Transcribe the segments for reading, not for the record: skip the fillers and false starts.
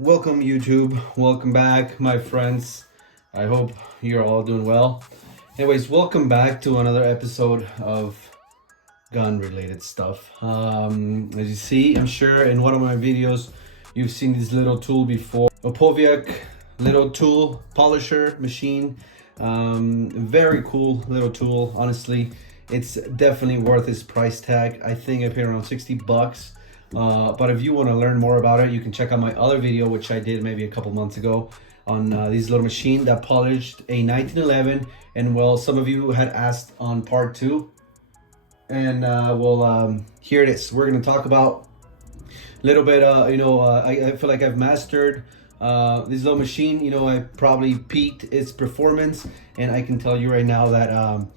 Welcome YouTube, welcome back my friends. I hope you're all doing well. Anyways, welcome back to another episode of gun related stuff. As you see, I'm sure in one of my videos you've seen this little tool before. A Powiak little tool polisher machine. Very cool little tool. Honestly, it's definitely worth its price tag. I think I paid around 60 bucks. But if you want to learn more about it, you can check out my other video, which I did maybe a couple months ago on this little machine that polished a 1911. And well, some of you had asked on part 2. And here it is. We're going to talk about a little bit, I feel like I've mastered this little machine. You know, I probably peaked its performance. And I can tell you right now that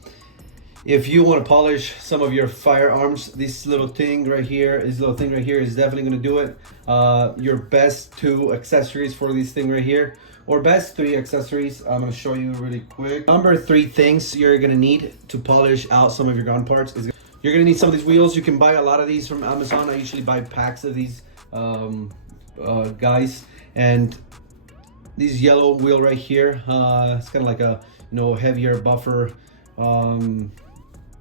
if you want to polish some of your firearms, this little thing right here is definitely going to do it. Your best 2 accessories for this thing right here, or best 3 accessories, I'm going to show you really quick. Number 3 things you're going to need to polish out some of your gun parts is you're going to need some of these wheels. You can buy a lot of these from Amazon. I usually buy packs of these guys, and this yellow wheel right here, it's kind of like a heavier buffer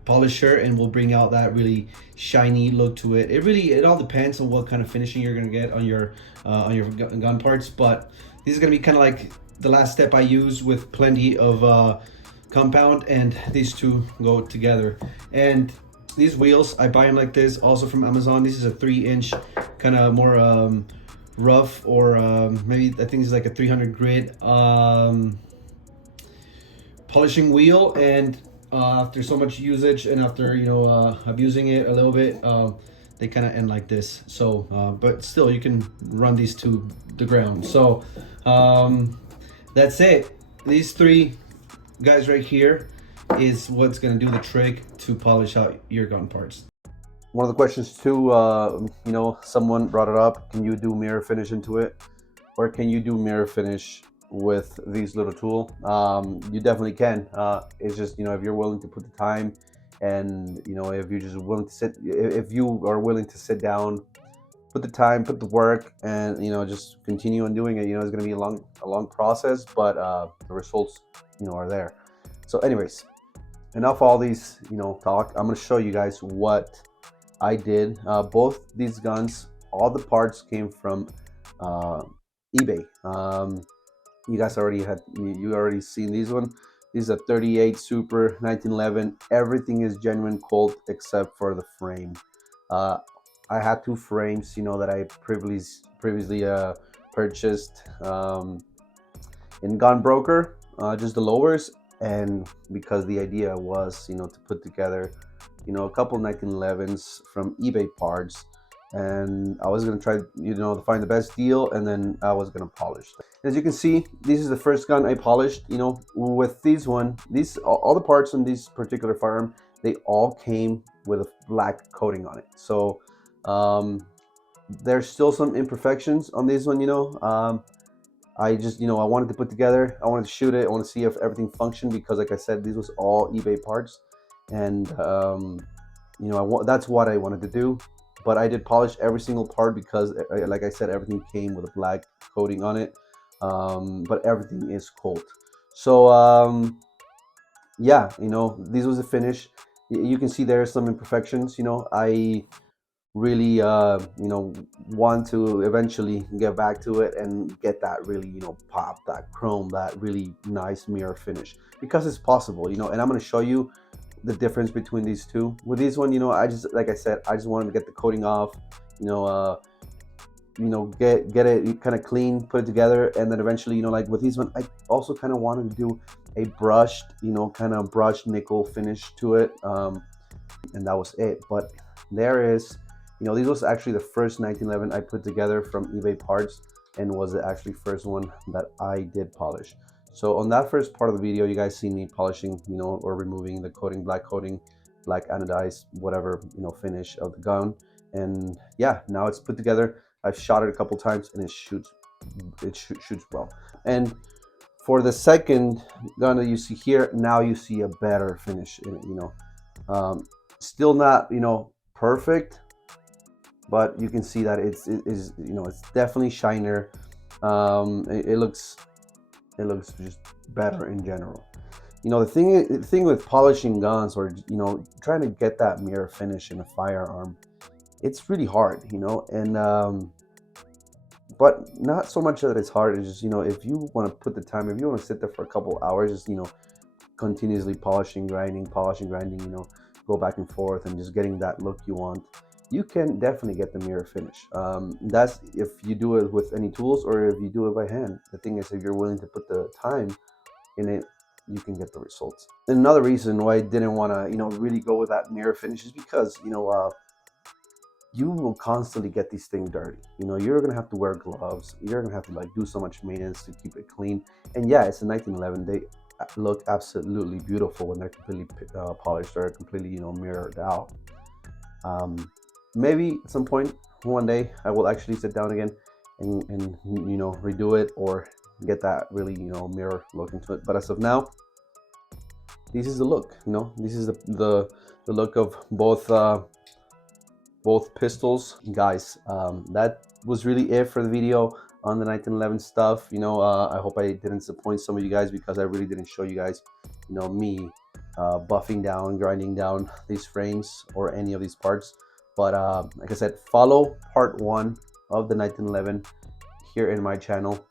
polisher, and will bring out that really shiny look to it. It all depends on what kind of finishing you're gonna get on your gun parts, but this is gonna be kind of like the last step I use with plenty of compound, and these two go together. And these wheels, I buy them like this also from Amazon. This is a 3-inch kind of more rough, or maybe I think it's like a 300 grit polishing wheel. And after so much usage, and after abusing it a little bit, they kind of end like this. So but still, you can run these to the ground. So that's it. These 3 guys right here is what's going to do the trick to polish out your gun parts. One of the questions too, someone brought it up: can you do mirror finish into it, or can you do mirror finish with these little tool? You definitely can. It's just, if you're willing to put the time, and if you're just willing to if you are willing to sit down, put the time, put the work, and just continue on doing it. It's going to be a long process, but the results are there. So anyways, enough all these talk. I'm going to show you guys what I did. Both these guns, all the parts came from eBay. You guys already seen these one. These are 38 Super 1911. Everything is genuine Colt except for the frame. I had 2 frames, that I previously purchased in Gun Broker, just the lowers. And because the idea was, to put together, a couple 1911s from eBay parts, and I was gonna try, to find the best deal, and then I was gonna polish them. As you can see, this is the first gun I polished. With all the parts on this particular firearm, they all came with a black coating on it. So there's still some imperfections on this one. I just, I wanted to put together, I wanted to shoot it, I want to see if everything functioned, because like I said, these was all eBay parts, and that's what I wanted to do. But I did polish every single part because, like I said, everything came with a black coating on it. But everything is Colt. So yeah, this was the finish. You can see there are some imperfections. I really want to eventually get back to it and get that really pop, that chrome, that really nice mirror finish, because it's possible. And I'm going to show you the difference between these two. With this one, I just, like I said, I just wanted to get the coating off, get it kind of clean, put it together, and then eventually, like with this one, I also kind of wanted to do a brushed, kind of brushed nickel finish to it, and that was it. But there is, this was actually the first 1911 I put together from eBay parts, and was the actually first one that I did polish. So on that first part of the video, you guys see me polishing, or removing the coating, black anodized, whatever, finish of the gun. And yeah, now it's put together. I've shot it a couple times, and it shoots well. And for the second gun that you see here, now you see a better finish in it. Still not, perfect, but you can see that it's definitely shinier. It looks just better in general. You know, the thing with polishing guns, or you know, trying to get that mirror finish in a firearm, it's really hard, you know. And but not so much that it's hard. It's just, you know, if you want to put the time, if you want to sit there for a couple hours, just, you know, continuously polishing, grinding, you know, go back and forth and just getting that look you want, you can definitely get the mirror finish. That's if you do it with any tools or if you do it by hand. The thing is, if you're willing to put the time in it, you can get the results. And another reason why I didn't want to, you know, really go with that mirror finish is because, you know, you will constantly get these things dirty. You know, you're gonna have to wear gloves. You're gonna have to like do so much maintenance to keep it clean. And yeah, it's a 1911. They look absolutely beautiful when they're completely polished or completely, you know, mirrored out. Maybe at some point, one day, I will actually sit down again and you know, redo it or get that really, you know, mirror look into it. But as of now, this is the look. You know, this is the look of both pistols, guys. That was really it for the video on the 1911 stuff. You know, I hope I didn't disappoint some of you guys, because I really didn't show you guys, you know, me buffing down, grinding down these frames or any of these parts. But like I said, follow part 1 of the 1911 here in my channel.